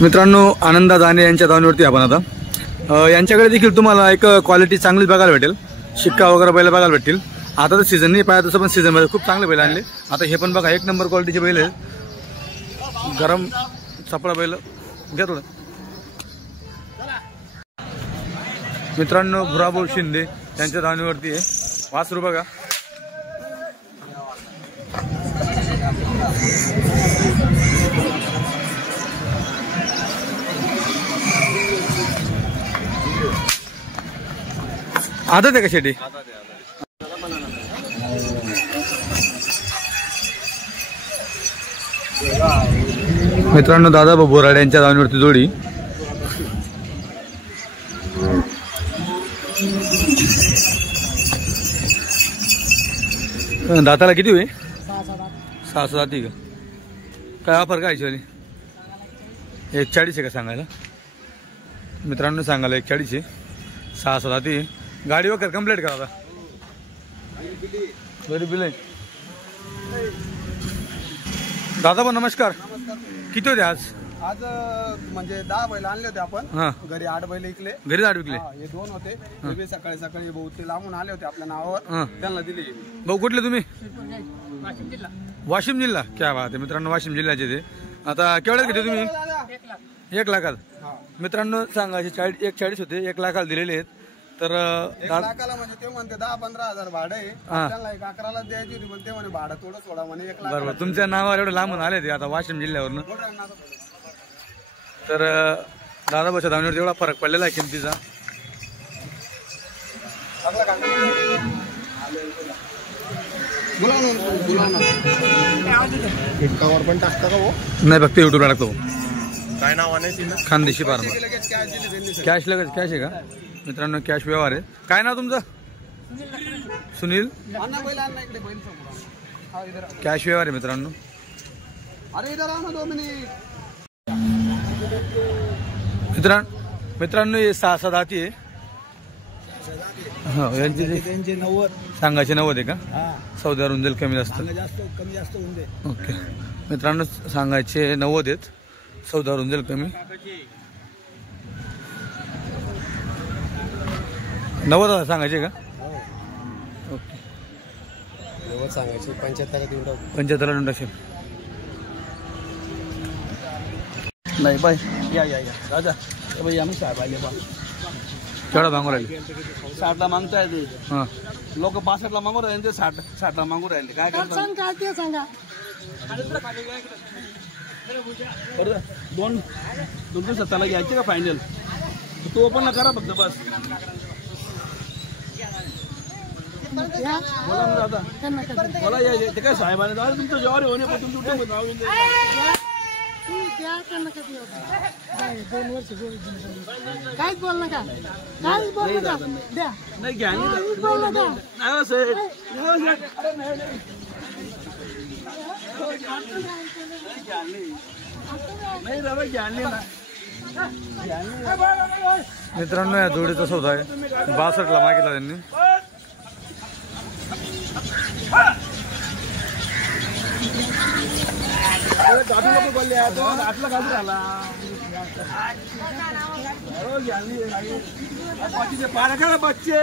मित्रांनो, आनंदा दाने यांच्या दावणीवरती आपण आता यांच्याकडे देखील तुम्हाला एक क्वालिटी चांगली बघायला भेटेल। शिक्का वगैरे बैल बघायला भेटतील। आता तर सीझन नाही पाहिजे तसं पण सीझन मध्ये खूप चांगले बैल आणले। आता हे पण बघा, एक नंबर क्वालिटीचे बैल आहेत, गरम चपळा बैल घ्या थोडं। मित्रांनो, भुराभाऊ शिंदे यांच्या दावणीवरती आहे वासरू बघा। आदत आहे का शेटी? मित्रांनो, दादा बोराडे यांच्या दावणीवरती जोडी। दाताला किती होईल? 6 दाती का? काय ऑफर काय वाली? 140 आहे का सांगायला? मित्रांनो, सांगायला 140 आहे, 6 दाती। गाडी वगैरे कंप्लीट करा आता। बरी बिल दादा पण नमस्कार। किती होते आज? आज म्हणजे 10 बैल आणले होते आपण। घरी 8 बैल विकले। घरी 8 विकले? हे 2 होते। हे सकाळी सकाळी भाऊ ते लांबून आले होते आपल्या नावावर, त्यांना दिले। भाऊ कुठले तुम्ही? वाशिम जिल्हा। क्या बात आहे मित्रांनो, वाशिम जिल्ह्याचे ते। आता केवढ्यात घेते तुम्ही? 1 लाखात। मित्रांनो, सांगायचे 140 होते, 1 लाखाला दिलेले आहेत। तर 1 लाखाला म्हणजे ते म्हणते 10-15 हजार भाडं आहे, त्यांना 1 11ला द्यायची होती, पण ते म्हणे भाडं थोडं सोडा म्हणे 1 लाख। बरोबर, तुमच्या नावावर एवढं लांबून आले ते आता वाशिम जिल्ह्यावरनं। तर दादा बच्या दावणीवर एवढा फरक पडलेला आहे किमतीचा। पण टाकता का? नाही, फक्त युट्यूबला टाकतो। काय नावाने? खानदेशी फार्मर। कॅश लगेच? कॅश आहे का? मित्रांनो, कॅश व्यवहार आहे। काय नाव तुमचं? सुनील। कॅश व्यवहार आहे मित्रांनो। अरे इधर आ ना 2 मिनिट। मित्रांनो, हे 6 दाती आहे। यांचे 90 सांगायचे 90 आहे का? सौदा रुंदेल कमी जास्त कमी जास्त होऊन दे। ओके मित्रांनो, सांगायचे 90 आहेत, सौदा रुंदेल कमी। 90 सांगायचे का? ओके, 90 सांगायचे। 75 देऊन टाकू। 75 देऊन टाकशील? नाही बाय, या राजा भाई, आम्ही साहेब आले बा। केवढा मागू राहिले? 60 ला मागताय ते। हां, लोक 62 ला मागू राहिले, ते 60 ला मागू राहिले। काय करतात? काय ते सांगा। बरं, 2 दिवसाला घ्यायचे का फायनल? तो ओपन करा फक्त बस। बोला ना दादा, बोला या ते काय साहेबाने दादा तुमचं जेवारी होणे, पण तुमचं नाव येईल। दोन वर्ष काहीच बोल नका, काहीच बोल नका, द्या नाही घ्या बोल नका नाही दादा घ्या ना। मित्रांनो, या जोडीचा सौदा आहे 62 ला मागितला त्यांनी। बच्चे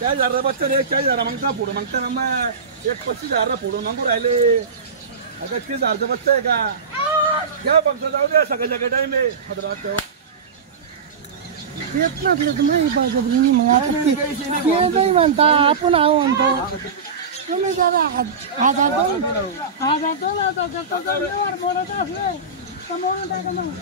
40,000 बच्चे 40,000 मागता, पुढे मागता ना मग 35,000 पुढे मागू राहिले। आता 30,000 बच्चा आहे का? घ्या फक्त, जाऊ द्या, सगळ्या टाइम आहे हदरात येत नसलं तर नाही बळजबरी। मग आता ते नाही म्हणता, आपण आहो म्हणतो। तुम्ही जरा 1,000-2,000 व्यवहार मोडत असले तर मोडून टाका मग।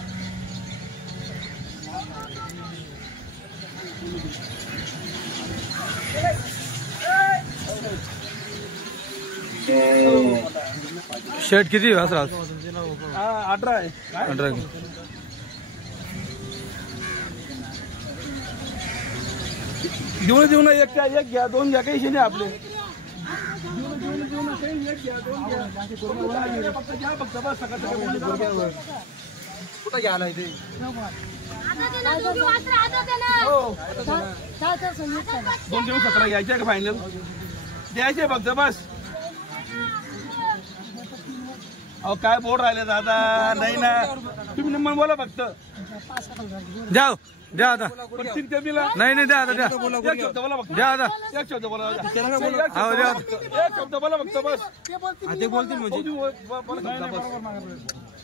शर्ट किती वासरा? 18 आहे। 18 देऊ ना, एक घ्या, 2 घ्या, काही नाही आपले। कुठं घ्यायला ते? 2 दिवस 17 घ्यायचे का फायनल? द्यायचे फक्त बस। अहो काय बोर्ड राहिले दादा? नाही ना, तुम्ही निम्मन बोला फक्त। द्या द्या आता पण तीन कमीला नाही नाही द्या आता द्या एक शब्द बोला फक्त. द्या आता एक शब्द बोला हो द्या एक शब्द बोला फक्त बस ते बोलतील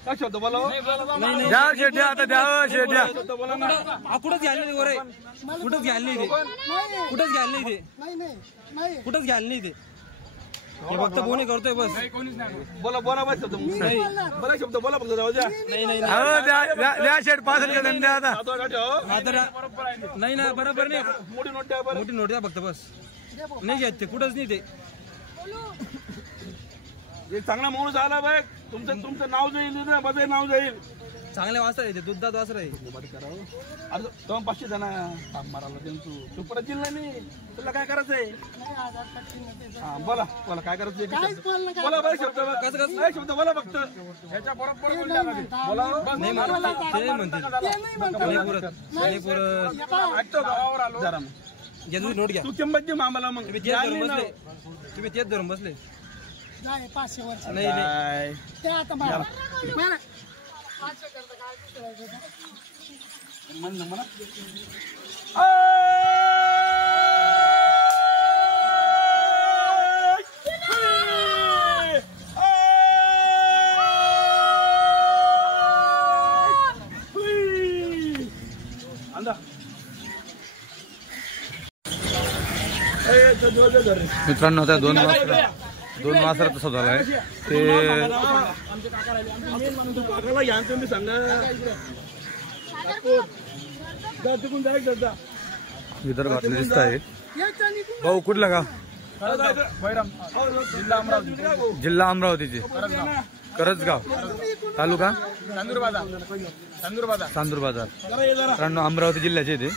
एक शब्द बोला द्या शेट द्या आता द्या शेट द्या शब्द बोला ना कुठंच घ्यायला नाही गोरे कुठंच घ्यायला नाही ते कुठंच घ्यायला नाही ते नाही कुठंच घ्यायला नाही ते हे फक्त कोणी करतोय बस बोला बोला बस शब्द बोला शब्द बोला फक्त जाऊ द्या नाही नाही हो द्या द्या शेट 65 द्या आता सातवा गाठी हो आता नाही ना बरोबर नाही मोठी नोट द्या बरं मोठी नोट द्या फक्त बस नाही घेत ते कुठंच नाही ते एक चांगला माणूस आला बघ तुमचं नाव जाईल ना माझं नाव जाईल चांगल्या वासर आहे ते दुधात वासर आहे अरे तो 500 जण मारायला देऊन तू परत जिल्हा नाही तुला काय करायचंय हा बोला बोला काय करायचंय बोला बरं शब्द कसं शब्द बोला फक्त ह्याच्या बरोबर बोला नाही म्हणते नाही पुरत नाही पुरत ऐकतो गावावर आलो जरा घ्या तुम्ही नोट घ्या तू किंमत दे मामाला मग तुम्ही तेच धरून बसले तुम्ही तेच धरून बसले 500 वर्ष नाही नाही ते आता मारा मित्रांनो आता दोन वासराचा सौदा आहे ते काकाला घ्या तुम्ही सांगा तिकून जायचं विदर्भातले दिसत आहे भाऊ कुठला गाव जिल्हा अमरावतीचे करजगाव तालुका चांदूर बाजार मित्रांनो अमरावती जिल्ह्याचे ते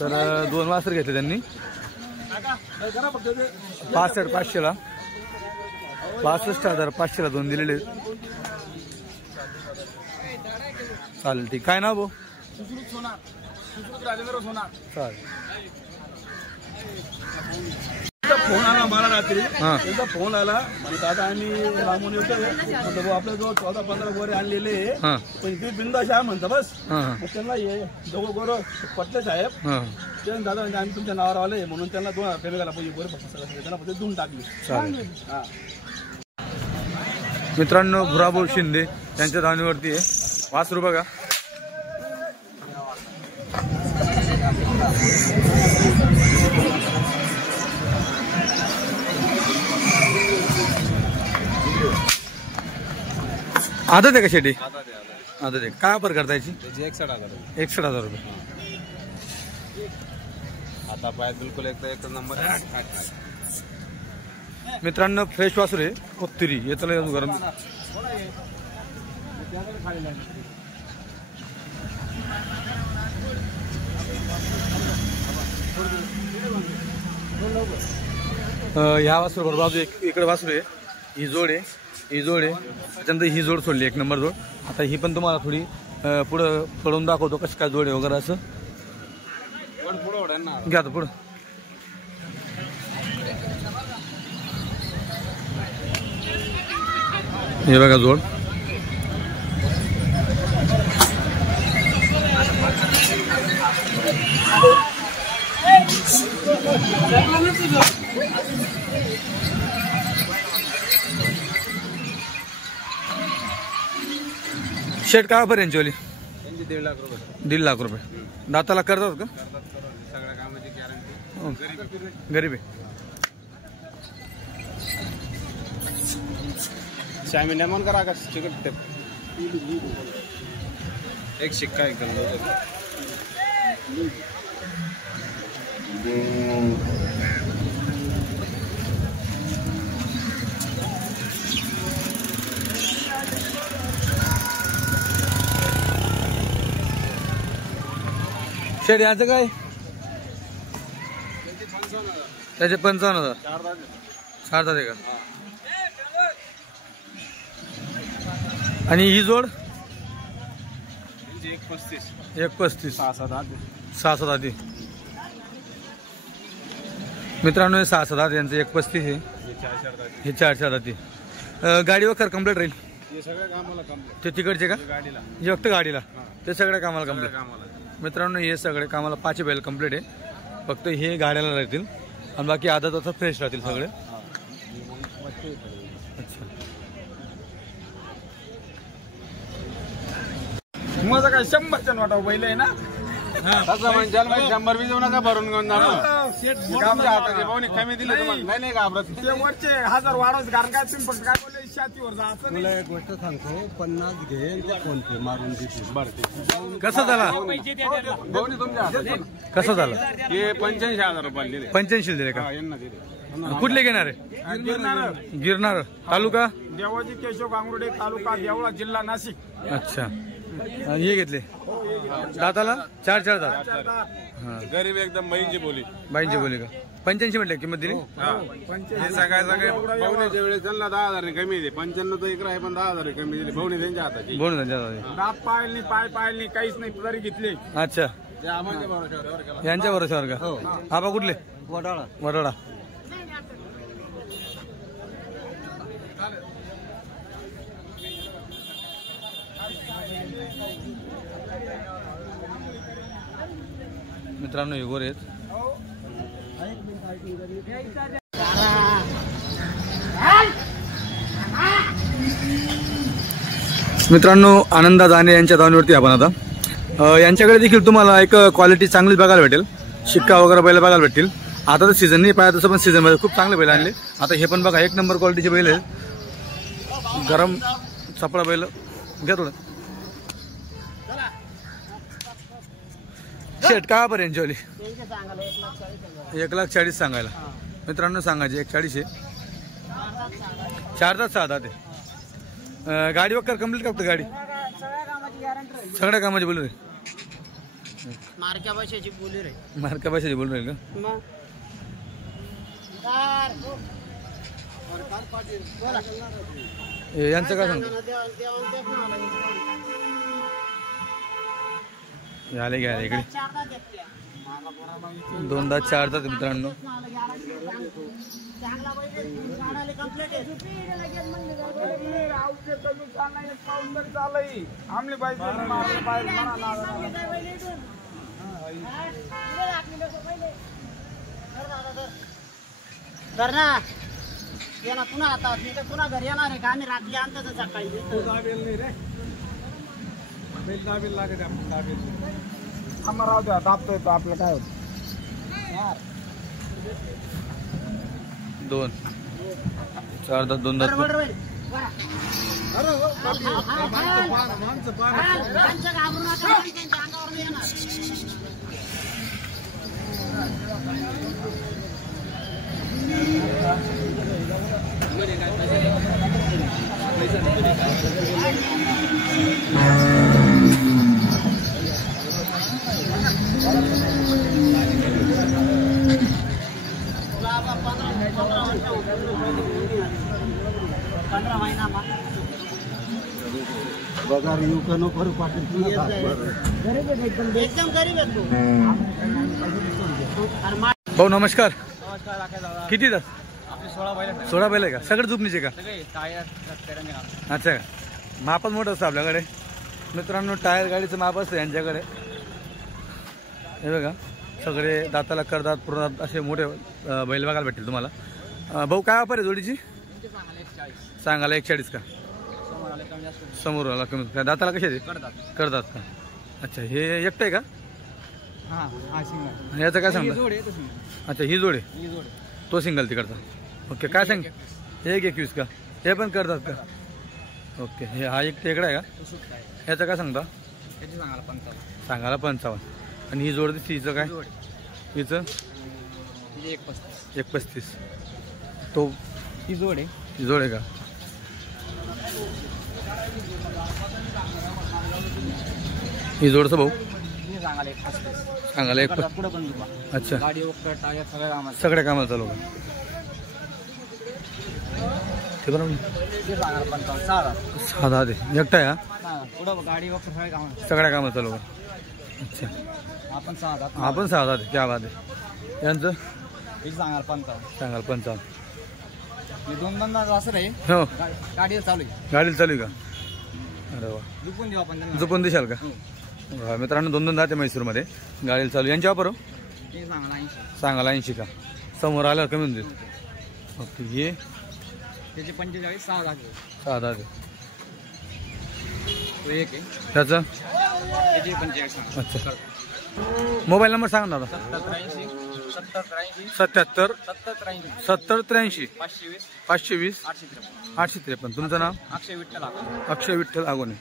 तर दोन वासर घेतले त्यांनी 65,500ला 65,500ला दोन दिलेले चालेल ठीक काय ना भाऊ चालेल फोन आला मला रात्री हा त्याचा फोन आला म्हणत आता आम्ही लांबून येतो म्हटलं भाऊ आपल्या जवळ 14-15 गोरे आणलेले हा पण ते बिंदाश आहे म्हणतं बस हा मग त्यांना हे दोघं गोरं पटले साहेब हा ते दादा म्हणजे आम्ही तुमच्या नावावर आले म्हणून त्यांना 2 पेमेंट पाहिजे गोरे फक्त सगळं त्यांना फक्त देऊन टाकली चालेल हा मित्रांनो भुराभाऊ शिंदे त्यांच्या धावणीवरती आहे वासरू बघा आदत आहे का शेटी आदत आहे काय वापर करता याची 61,000 रुपये आता पायात बिलकुल एक नंबर मित्रांनो फ्रेश वासरू आहे कोथिरी येतला गरम ह्या वासरू बरोबर बाजू इकडे वासरू आहे ही जोड आहे त्याच्यानंतर ही जोड सोडली 1 नंबर जोड आता ही पण तुम्हाला थोडी पुढं पडून दाखवतो कशी काय जोड आहे वगैरे असं घ्या तर पुढं हे बघा जोड शेट काय वापर यांची 1.5 लाख रुपये 1.5 लाख रुपये दाताला करतात का सगळ्या कामाची गॅरंटी गरीब आहे श्यामी नेमन करा का चिकट एक शिक्का एकदम शेट याचं काय त्याचे 55,000 4 आहे का आणि ही जोड 1.35 6-7 आधी मित्रांनो 6-7 यांचं 1.35 आहे हे 4 आधी गाडी वखर कम्प्लीट राहील हे सगळ्या कामाला कंप्लीट. ते तिकडचे का गाडीला जे फक्त गाडीला ते सगळ्या कामाला कम्प्लीट. मित्रांनो हे सगळे कामाला 5 बैल कम्प्लीट आहे. फक्त हे गाड्याला राहतील आणि बाकी आधा तसं फ्रेश राहतील सगळे. अच्छा माझं काय 100च्या नोटा बैल आहे ना. तसं म्हणजे 100 बी देऊ नका भरून घेऊन आमच्या हाताचे भाऊने कमी दिले तुम्हाला. नाही नाही घाबरत. ते वरचे 1000 वाढवच कारण काय तुम्ही फक्त काय बोलले शातीवर जायचं. तुला एक गोष्ट सांगतो 50 घे फोन पे मारून देते. बरं कसं झाला भाऊने तुमच्या हातात कसं झालं हे 85,000 रुपये दिले. 85 दिले का यांना दिले. कुठले घेणार आहे गिरणार तालुका देवाजी केशव गांगुर्डे तालुका देवळा जिल्हा नाशिक. अच्छा हे घेतले दाताला 4 दात. हा गरीब एकदम बाईंची बोली. बाईंची बोली का 85 म्हटलं किंमत दिली. हे सगळे भाऊनेच्या वेळेस त्यांना 10,000 कमी दिले. 95 तर इकडे आहे पण 10,000 कमी दिले. भाऊने त्यांच्या हाताची बोल ना दात पाळली पाय पाळली काहीच नाही तरी घेतले. अच्छा यांच्या भरोश्यावर का आबा कुठले वडाळा. मित्रांनो हे गोरे आहेत. मित्रांनो आनंदा दाने यांच्या दावणीवरती आपण आता यांच्याकडे देखील तुम्हाला एक क्वालिटी चांगली बघायला भेटेल. शिक्का वगैरे बैल बघायला भेटतील. आता तर सीझन नाही पाहिजे तसं पण सीझन मध्ये खूप चांगले बैल आणले. आता हे पण बघा 1 नंबर क्वालिटीचे बैल आहेत. गरम चपळा बैल घ्या थोडं. शेट का बरं यांच्यावाली 1,40,000 सांगायला. मित्रांनो सांगायचे 1,40,000 आहे. 4 तास 6 तास आहे. गाडी वगैरे कम्प्लीट करतो गाडी सगळ्या कामाची बोलू रे. मार्क्या भाषेची बोली रे. मार्का भाषेची बोलू राहील का यांचं काय सांगतो झाले घ्या इकडे 2 दात 4 दात मित्रांनो. पुन्हा आता पुन्हा घरी येणार आहे का आम्ही रात्री आणतो सकाळी. राहू द्या दाबतोय तो आपलं काय होत. 2 4 दात 2 दात एकदम गरीब आहे. भाऊ नमस्कार. किती दात 16 बैल आहे का सगळे झुपणीचे का. अच्छा का मापच मोठं असतं आपल्याकडे. मित्रांनो टायर गाडीचं माप असतं यांच्याकडे. हे बघा सगळे दाताला करदात पूर्ण असे मोठे बैल बघायला भेटतील तुम्हाला. भाऊ काय वापर आहे जोडीची सांगायला 140 का समोर आला कमी काय दाताला कशा आहे करदात का. अच्छा हे एकटं आहे का याचं काय सांगता. अच्छा ही जोड आहे तो सिंगल तिकडचा. ओके काय सांग 1,21 का हे पण करतात का. ओके हे हा एक टेकडा आहे का याचं काय सांगता सांगायला 55. आणि ही जोड दिसते हिचं काय हिचं 1,35 तो ही जोड आहे का. ही जोडचं भाऊ सांगायला 1. अच्छा सगळ्या कामाला चालू का ते बरोबर 6 दे एकटा आहे सगळ्या कामाला चालू का. अच्छा आपण 6 दे क्या बात आहे. यांचं सांगाल 55. दोन वासर आहे हो गाडीवर चालू आहे गाडीला चालू आहे का? अरे वा झुकून देऊ आपण त्यांना. झोपून देशाल का? हा, मित्रांनो 2 दाते म्हैसूरमध्ये गाडीला चालू यांच्या वापर ते सांगा 80. सांगायला 80 का? समोर आल्यावर कमी होऊन देईल. ओके हे त्याचे 45 6 लाख 6 दाते तो एक आहे त्याचं त्याचे 45 सांगा. अच्छा मोबाईल नंबर सांगा ना दादा. 77 70 83 520 853. तुमचं नाव? अक्षय विठ्ठल आगोने.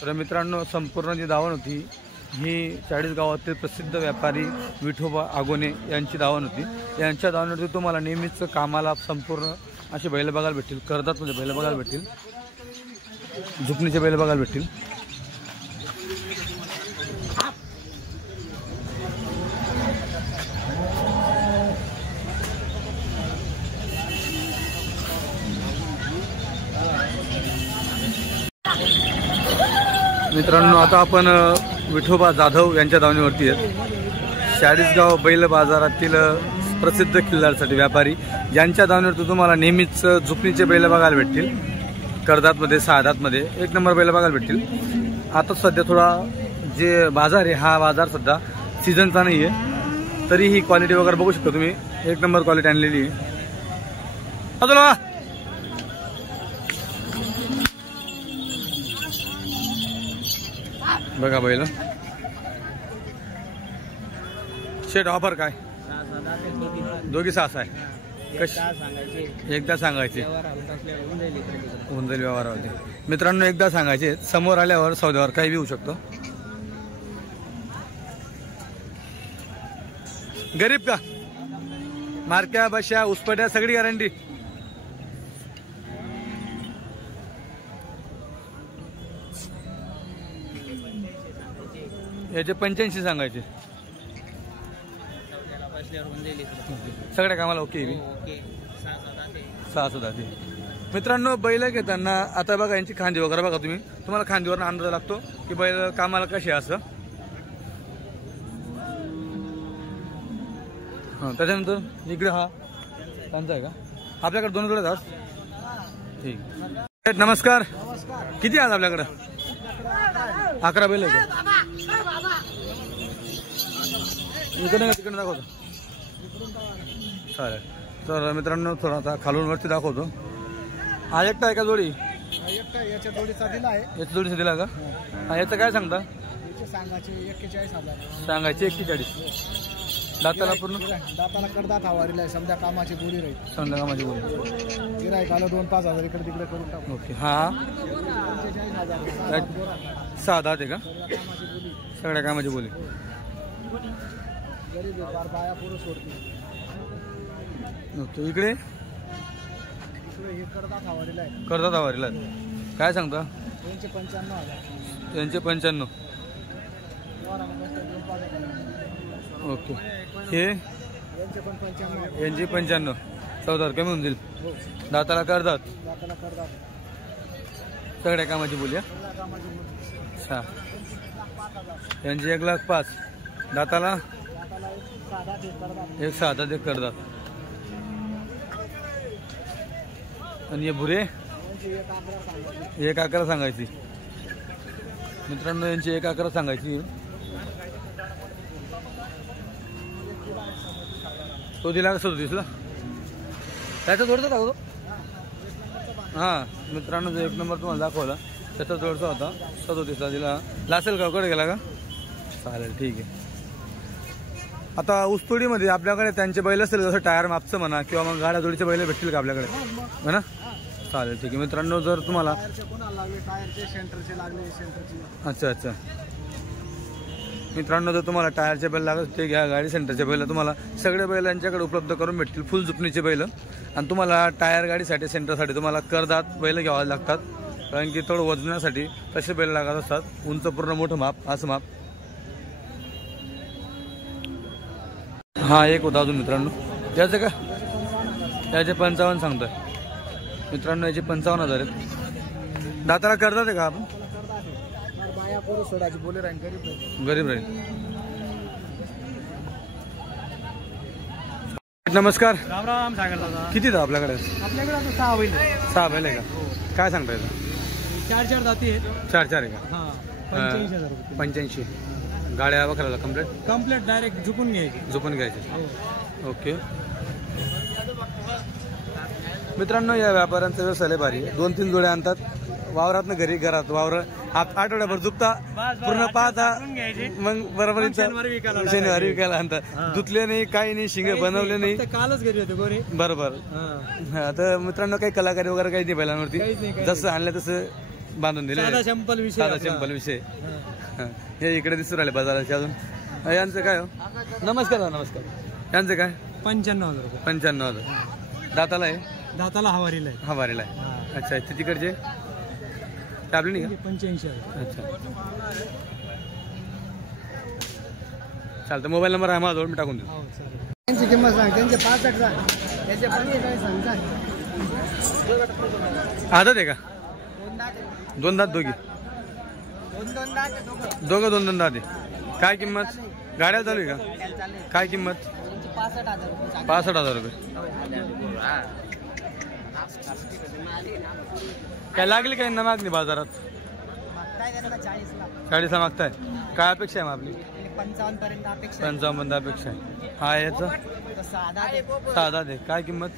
तर मित्रांनो संपूर्ण जी दावण होती ही 40 गावातील प्रसिद्ध व्यापारी विठोबा आगोने यांची दावण होती. यांच्या दावणीवरती तुम्हाला नेहमीच कामाला संपूर्ण असे बैल बघायला भेटतील. कर्जतमध्ये बैल बघायला भेटतील, झुकणीचे बैल बघायला भेटतील. मित्रांनो आता आपण विठोबा जाधव यांच्या दावणीवरती आहेत. 40 गाव बैल बाजारातील प्रसिद्ध खिल्लारसाठी व्यापारी यांच्या दावणीवरती तुम्हाला नेहमीच झुकणीचे बैल बघायला भेटतील. कर्जतमध्ये 6 दातमध्ये 1 नंबर बैल बघायला भेटतील. आता सध्या थोडा जे बाजार आहे हा बाजार सध्या सीझनचा नाही आहे, तरी ही क्वालिटी वगैरे बघू शकता तुम्ही. 1 नंबर क्वालिटी आणलेली आहे. बघा बैल शेट ऑफर काय? दोघी 6 आहे. एकदा सांगायचे होऊन जाईल व्यवहारावरती. मित्रांनो एकदा सांगायचे, समोर आल्यावर सौद्यावर काही बी होऊ शकतो. गरीब का मारक्या बशा उसपट्या सगळी गॅरंटी. याचे 85 सांगायचे. सगळ्या कामाला ओके 6 दाते. मित्रांनो बैल घेताना आता बघा यांची खांदी वगैरे बघा तुम्ही, तुम्हाला खांदीवर अंदाज लागतो की बैल कामाला कसे असं. हां त्याच्यानंतर इकडे हा त्यांचा आहे का? आपल्याकडे 2 जोडे आहेत. ठीक नमस्कार. किती आज आपल्याकडे? 11 बैल आहे का? इकडे तिकडे दाखवतो चालेल. तर मित्रांनो थोडा आता खालून वरती दाखवतो. हा एकटा आहे का जोडी? याच्या जोडीचा दिला आहे. याच्या जोडीचा दिला का? हा याचं काय सांगता? सांगायचे 41,000 सांगायचे 41. दाताला पूर्ण दाताला करदात हवारीला आहे. समजा कामाची बोली राहील. समजा कामाची बोली गिरायक आलं 2-5 हजार इकडे तिकडे करून टाकू. ओके. हा 6 दात आहे का? सगळ्या कामाची बोली. गरीब बाया पुरं सोडते. ओके. इकडे हे करदात हवारीला आहे. करतात आवारीला काय सांगता? यांचे 95,000. यांचे 95. ओके. हे यांचे पण 95. यांची 95. 14 कमी होऊन जाईल. दाताला करतात. दाताला करदात सगळ्या कामाची बोली. कामाची बोली. 6 यांची 1,05,000. दाताला दाताला एक 6 दात करतात. आणि हे भुरे 1,11 सांगायची. मित्रांनो यांची 1,11 सांगायची. तो दिला का 37ला? त्याचा जोडचा दाखवतो. हां मित्रांनो जो 1 नंबर तुम्हाला दाखवला त्याचा जोडचा होता. 37ला दिला. लासेल गावकडे गेला का? चालेल ठीक आहे. आता ऊसतोडीमध्ये आपल्याकडे त्यांचे बैल असेल जसं टायर मापचं म्हणा किंवा मग गाड्या जोडीचे बैल भेटतील का आपल्याकडे? म्हणा चालेल ठीक आहे. मित्रांनो जर तुम्हाला टायरचे सेंटरचे लागले सेंटरचे. अच्छा मित्रांनो जर तुम्हाला टायरचे बैल लागत ते घ्या. गाडी सेंटरचे बैल तुम्हाला सगळे बैल यांच्याकडे उपलब्ध करून भेटतील. फुल झुकणीचे बैल. आणि तुम्हाला टायर गाडीसाठी सेंटरसाठी तुम्हाला करदात बैल घ्यावे लागतात, कारण की थोडं वजनासाठी तसे बैल लागत असतात. उंच पूर्ण मोठं माप असं माप. हा एक होता अजून मित्रांनो. याचं का? याचे 55 सांगतोय मित्रांनो. याचे 55,000 आहेत. दाताला करतात आहे का आपण? बाया पोरं सोडायची बोले राहील. गरीब गरीब राहील. नमस्कार. राम राम सागर दादा. किती दा आपल्याकडे? आपल्याकडे आता 6 बैल आहे. 6 बैल आहे का? काय सांगता येतं? 4 जाती आहेत. 4 आहे का? हा 85,000 रुपये. 85 गाड्या वखराला कम्प्लीट कम्प्लीट डायरेक्ट झुकून घ्यायची. झोपून घ्यायचे. हो. ओके मित्रांनो, या व्यापाऱ्यांचा व्यवसाय लय भारी. 2-3 जोड्या आणतात वावरात घरी घरात वावर आठवड्याभर झुपता पूर्ण पाहता मग बरोबर शनिवारी विकायला आणतात. धुतले नाही काही नाही शिंगे बनवले नाही. कालच घरी होते गोरे. बरोबर. आता मित्रांनो काही कलाकारी वगैरे काही नाही बैलांवरती. जसं आणलं तसं बांधून दिले. साधा सिंपल विषय. हे इकडे दिसू राहिले बाजाराचे. अजून यांचं काय हो? नमस्कार. यांचं काय? 95,000 रुपये. 95,000. दाताला आहे? दाताला हवारीला आहे. हवारीला आहे. अच्छा ते तिकडचे आपले नाही का? 85,000. अच्छा चालतं. मोबाईल नंबर आहे माझ्याजवळ, मी टाकून देतो. हो चालेल. त्यांची किंमत सांग. त्यांचे 65 सांग. त्याचे 45 सांग. आदत आहे का? 2 दात दोघी? दोघं 2 दात आहे. काय किंमत? गाड्या चालू आहे का? काय किंमत? 65,000 रुपये. काय लागली काही ना मागणी बाजारात? 40ला मागताय. काय अपेक्षा आहे मग आपली? 55 पर्यंत अपेक्षा. 55 अपेक्षा आहे. हा याचा 6 दात आहे. काय किंमत?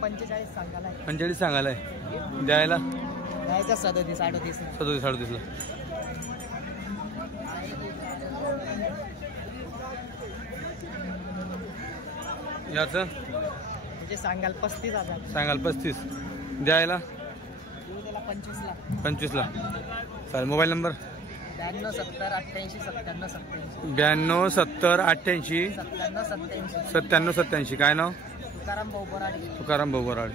45 सांगायला आहे. द्यायला 37 38. 37-38 ला. याचं सांगाल 35,000. सांगाल 35. द्यायला 25 ला. चालेल. Mobile number? 92 70 88 97 97. 92 70 88 97 97. काय नाव? तुकाराम भाऊ बोराडे. तुकाराम भाऊ बोराडे.